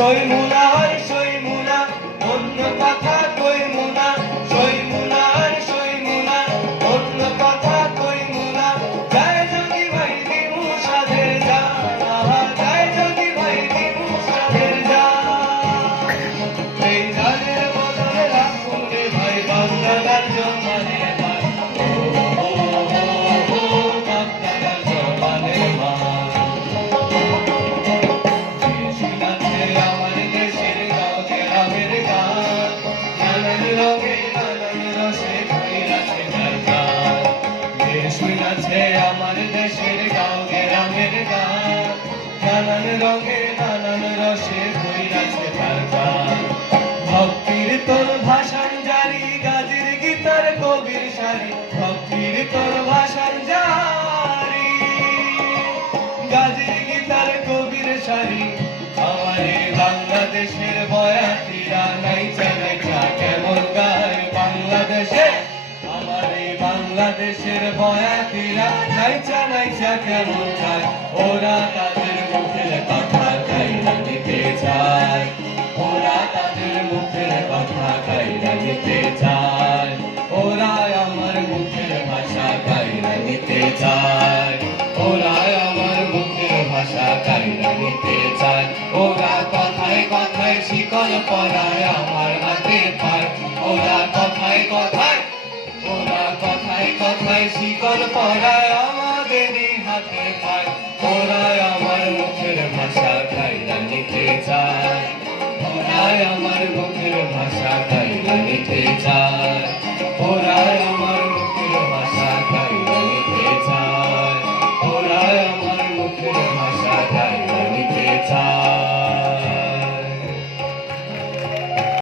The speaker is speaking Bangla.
সইমুনা আর সইমুনা অন্য কথা কইমুনা, সইমুনা আর সইমুনা অন্য কথা কইমুনা। যায় যদি ভাই দিমু সাধের জান, যায় যদি ভাই দিমু সাধের জান। এই জানের বদলে রাখুন রে ভাই বাংলার জমানে ভাই, ও বাংলার জমানে ভাই। শুনেছে আমার দেশের গাঁও গ্রামের গান, নানান রঙে নানান রসে বইরাছে তার গান। ভক্তির তোর ভাষণ জারি, গাজির গীতার কবির সারি, ভক্তির তোর ভাষণ জারি, গাজির গীতার কবির সারি। আমার বাংলাদেশের বয়াতিরা নাইচা নাইচা কেমন গায় বাংলাদেশে, আমার এই বাংলাদেশের বয়াতিরা নাইচা নাইচা কেমন গায়। ওরা তাদের মুখের কথা গাইরা নিতে চায়, ওরা তাদের মুখের কথা গাইরা নিতে চায়, ওরা আমার মুখের ভাষা গাইরা নিতে চায়, ওরা আমার মুখের ভাষা গাইরা নিতে চায়। ওরা কথায় কথায় শিকল পরায় আমার হাতে পায়, ওরা কথায় কথায়, ওরা কথায় কথায় শিকল পরায় আমাদেরই হাতে পায়। ওরা আমার মুখের ভাষা গাইরা নিতে চায়, ওরা আমার মুখের ভাষা গাইরা নিতে চায়।